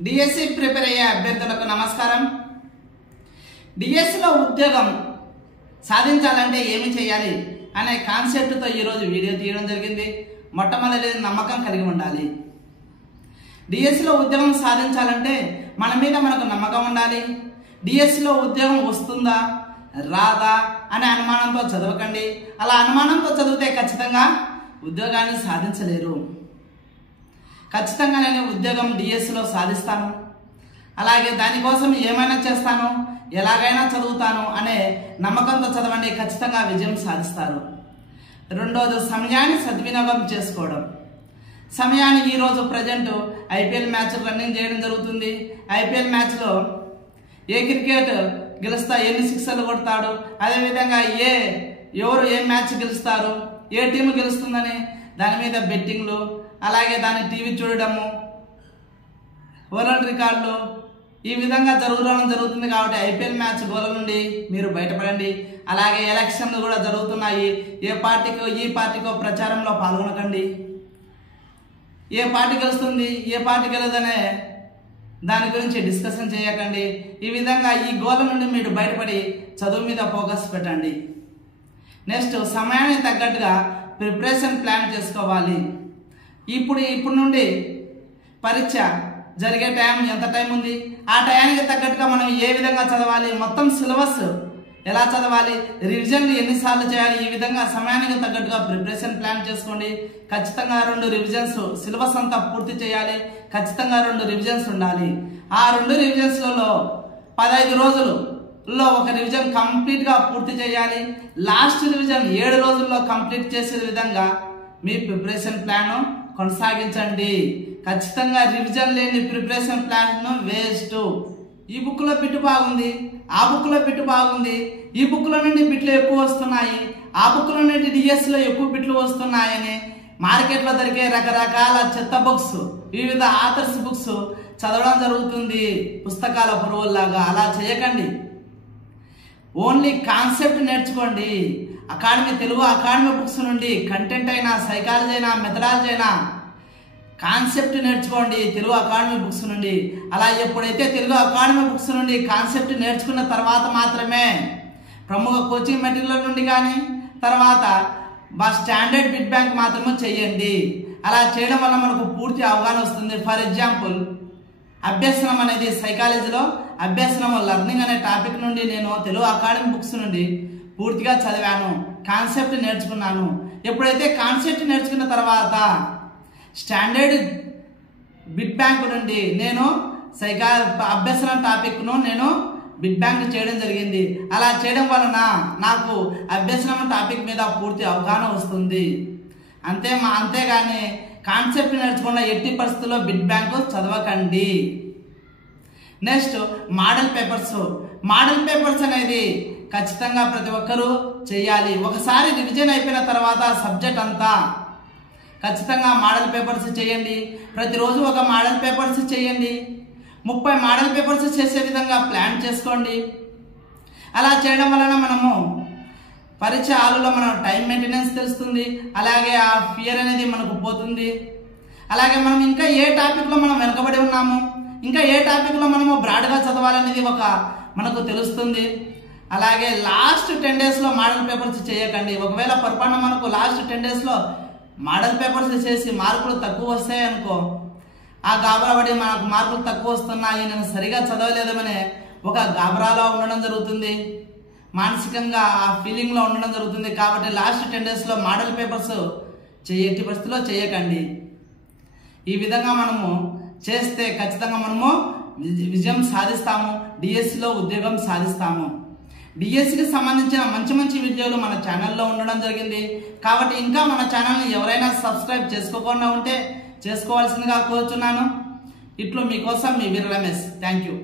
DSC prepare అయ్యే అభ్యర్థులకు నమస్కారం. డిఎస్సిలో ఉద్యోగం సాధించాలంటే ఏమి చేయాలి అనే కాన్సెప్ట్తో ఈరోజు వీడియో తీయడం జరిగింది. మొట్టమొదటిది నమ్మకం కలిగి ఉండాలి. డిఎస్సిలో ఉద్యోగం సాధించాలంటే మన మీద మనకు నమ్మకం ఉండాలి. డిఎస్సిలో ఉద్యోగం వస్తుందా రాదా అనే అనుమానంతో చదవకండి. అలా అనుమానంతో చదివితే ఖచ్చితంగా ఉద్యోగాన్ని సాధించలేరు. ఖచ్చితంగా నేను ఉద్యోగం డిఎస్సిలో సాధిస్తాను, అలాగే దానికోసం ఏమైనా చేస్తాను, ఎలాగైనా చదువుతాను అనే నమ్మకంతో చదవండి. ఖచ్చితంగా విజయం సాధిస్తారు. రెండోది సమయాన్ని సద్వినియోగం చేసుకోవడం. సమయాన్ని ఈరోజు ప్రజెంట్ ఐపీఎల్ మ్యాచ్ రన్నింగ్ చేయడం జరుగుతుంది. ఐపీఎల్ మ్యాచ్లో ఏ క్రికెట్ గెలుస్తా ఎన్ని సిక్సర్లు కొడతాడు, అదేవిధంగా ఎవరు ఏ మ్యాచ్ గెలుస్తారు, ఏ టీం గెలుస్తుందని దాని మీద బెట్టింగ్లు, అలాగే దాన్ని టీవీ చూడడము, వరల్డ్ రికార్డులు ఈ విధంగా జరుగుతుంది. కాబట్టి ఐపీఎల్ మ్యాచ్ గోల నుండి మీరు బయటపడండి. అలాగే ఎలక్షన్లు కూడా జరుగుతున్నాయి. ఏ పార్టీకో ఈ పార్టీకో ప్రచారంలో పాల్గొనకండి. ఏ పార్టీ గెలుస్తుంది ఏ పార్టీ గెలదనే దాని గురించి డిస్కషన్ చేయకండి. ఈ విధంగా ఈ గోల నుండి మీరు బయటపడి చదువు మీద ఫోకస్ పెట్టండి. నెక్స్ట్ సమయానికి తగ్గట్టుగా ప్రిపరేషన్ ప్లాన్ చేసుకోవాలి. ఇప్పుడు నుండి పరీక్ష జరిగే ఎంత టైం ఉంది, ఆ టయానికి తగ్గట్టుగా మనం ఏ విధంగా చదవాలి, మొత్తం సిలబస్ ఎలా చదవాలి, రివిజన్లు ఎన్నిసార్లు చేయాలి, ఈ విధంగా సమయానికి తగ్గట్టుగా ప్రిపరేషన్ ప్లాన్ చేసుకోండి. ఖచ్చితంగా 2 రివిజన్స్, సిలబస్ అంతా పూర్తి చేయాలి. ఖచ్చితంగా 2 రివిజన్స్ ఉండాలి. ఆ 2 రివిజన్స్లలో 15 రోజులలో ఒక రివిజన్ కంప్లీట్గా పూర్తి చేయాలి. లాస్ట్ రివిజన్ 7 రోజుల్లో కంప్లీట్ చేసే విధంగా మీ ప్రిపరేషన్ ప్లాన్ కొనసాగించండి. ఖచ్చితంగా రివిజన్ లేని ప్రిపరేషన్ ప్లాన్ వేస్ట్. ఈ బుక్లో బిట్ బాగుంది, ఆ బుక్లో బిట్ బాగుంది, ఈ బుక్లో నుండి బిట్లు ఎక్కువ వస్తున్నాయి, ఆ బుక్లో నుండి డిఎస్సిలో ఎక్కువ బిట్లు వస్తున్నాయని మార్కెట్లో దొరికే రకరకాల చెత్త బుక్స్, వివిధ ఆథర్స్ బుక్స్ చదవడం జరుగుతుంది పుస్తకాల పురుగుల్లాగా. అలా చేయకండి. ఓన్లీ కాన్సెప్ట్ నేర్చుకోండి. తెలుగు అకాడమీ బుక్స్ నుండి కంటెంట్ అయినా, సైకాలజీ అయినా, మెథడాలజీ అయినా కాన్సెప్ట్ నేర్చుకోండి తెలుగు అకాడమీ బుక్స్ నుండి. అలా ఎప్పుడైతే తెలుగు అకాడమీ బుక్స్ నుండి కాన్సెప్ట్ నేర్చుకున్న తర్వాత మాత్రమే ప్రముఖ కోచింగ్ మెటీరియల్ నుండి కానీ తర్వాత స్టాండర్డ్ బిట్ బ్యాంక్ మాత్రమే చేయండి. అలా చేయడం వల్ల మనకు పూర్తి అవగాహన వస్తుంది. ఫర్ ఎగ్జాంపుల్, అభ్యసనం అనేది సైకాలజీలో అభ్యసనం లెర్నింగ్ అనే టాపిక్ నుండి నేను తెలుగు అకాడమీ బుక్స్ నుండి పూర్తిగా చదివాను, కాన్సెప్ట్ నేర్చుకున్నాను. ఎప్పుడైతే కాన్సెప్ట్ నేర్చుకున్న తర్వాత స్టాండర్డ్ బిట్ బ్యాంక్ నుండి నేను అభ్యసనం టాపిక్ను నేను బిట్ బ్యాంక్ చేయడం జరిగింది. అలా చేయడం వలన నాకు అభ్యసనం టాపిక్ మీద పూర్తి అవగాహన వస్తుంది. అంతేగాని కాన్సెప్ట్ నేర్చుకున్న ఎట్టి పరిస్థితుల్లో బిట్ బ్యాంక్ చదవకండి. Next model papers. Model papers అనేది ఖచ్చితంగా ప్రతి ఒక్కరూ చేయాలి. ఒకసారి రివిజన్ అయిపోయిన తర్వాత సబ్జెక్ట్ అంతా ఖచ్చితంగా మోడల్ పేపర్స్ చేయండి. ప్రతిరోజు ఒక మోడల్ పేపర్స్ చేయండి. 30 మోడల్ పేపర్స్ చేసే విధంగా ప్లాన్ చేసుకోండి. అలా చేయడం వలన మనము పరీక్ష హాలులో మన టైం మెయింటెనెన్స్ తెలుస్తుంది. అలాగే ఆ ఫియర్ అనేది మనకు పోతుంది. అలాగే మనం ఇంకా ఏ టాపిక్లో మనం వెనకబడి ఉన్నాము, ఇంకా ఏ టాపిక్లో మనము బ్రాడ్గా చదవాలనేది మనకు తెలుస్తుంది. అలాగే లాస్ట్ 10 డేస్లో మోడల్ పేపర్స్ చేయకండి. ఒకవేళ పొరపాటున మనకు లాస్ట్ 10 డేస్లో మోడల్ పేపర్స్ చేసి మార్కులు తక్కువ వస్తాయి అనుకో, ఆ గాబరాపడి మనకు మార్కులు తక్కువ వస్తున్నాయి, నేను సరిగా చదవలేదమనే ఒక గాబరాలో ఉండడం జరుగుతుంది. మానసికంగా ఆ ఫీలింగ్లో ఉండడం జరుగుతుంది. కాబట్టి లాస్ట్ 10 డేస్లో మోడల్ పేపర్స్ ఎట్టి పరిస్థితిలో చేయకండి. ఈ విధంగా మనము చేస్తే ఖచ్చితంగా మనము విజయం సాధిస్తాము, డిఎస్సిలో ఉద్యోగం సాధిస్తాము. డిఎస్సికి సంబంధించిన మంచి వీడియోలు మన ఛానల్లో ఉండడం జరిగింది. కాబట్టి ఇంకా మన ఛానల్ని ఎవరైనా సబ్స్క్రైబ్ చేసుకోకుండా ఉంటే చేసుకోవాల్సిందిగా కోరుచున్నాను. ఇట్లు మీకోసం మీ వీర రమేష్. Thank you.